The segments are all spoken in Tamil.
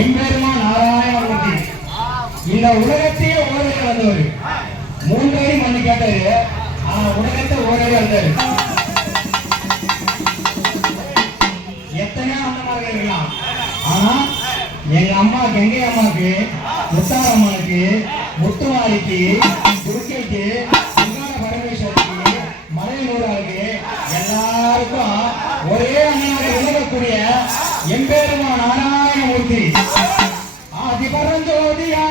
எம்பெருமான் நாராயணமூர்த்தி. இந்த உலகத்தையே ஓரடி வந்தவர். 3 அடி மண்ணு கேட்டாரு, ஆனா உலகத்தை ஓரடி வந்தாரு. எத்தனையோ அண்ணமார்கள் இருக்கலாம், ஆனா எங்க அம்மா கங்கை அம்மாக்கு, முத்தாரம்மனுக்கு, முத்துமாரிக்கு, துர்க்கைக்கு, பரமேஸ்வரிக்கு, மலையனூராருக்கு எல்லாருக்கும் ஒரே அண்ணனாக விளங்கக்கூடிய எம்பெருமான் நாராயணமூர்த்தி ஆதி பரஞ்சோதியா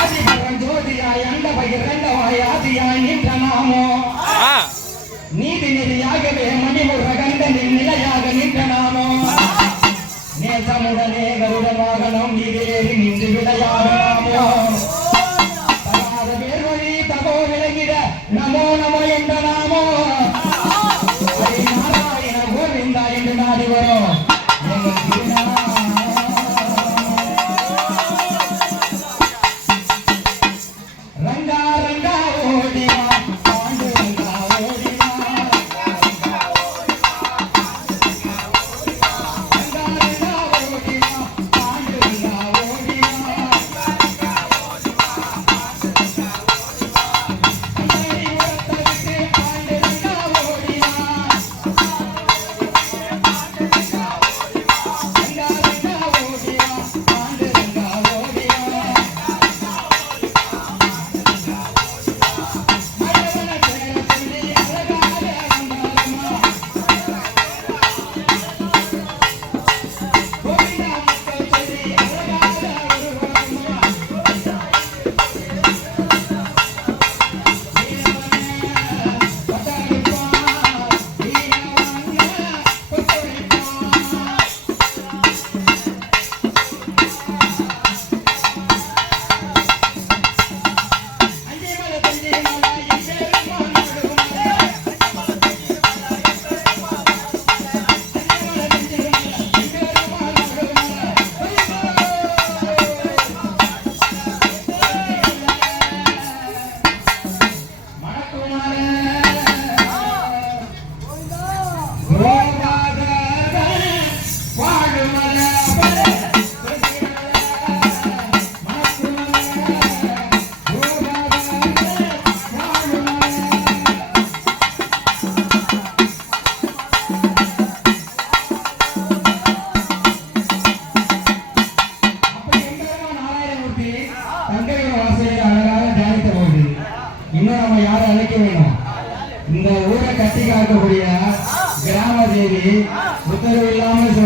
ஆதி பரஞ்சோதியாய் அந்த பகிரண்டவாய் ஆதியாய் நின்ற நாமோ நீதி நெறியாகவே மணிமுற கண்டனின் நிலையாக நின்ற நாமோ நேசமுடனே கருடன் வாகனம் நீதிலேறி நின்று விளையாட நாமோ தகாத பேர் வழி தகோ விளங்கிட நமோ நமோ என்ற நாமோ நாராயண கோவிந்தா என்று நாடி வரும் ரங்கா ரங்கா ஓடிவா பாண்டு ரங்கா ஓடிவா ரங்கா ரங்கா ஓடிவா பாண்டு ரங்கா ஓடிவா இன்னும் நம்ம யாரும் அழைக்க வேணும். இந்த ஊரை கட்டி காக்கக்கூடிய கிராம தேவி உத்தரவு இல்லாமல்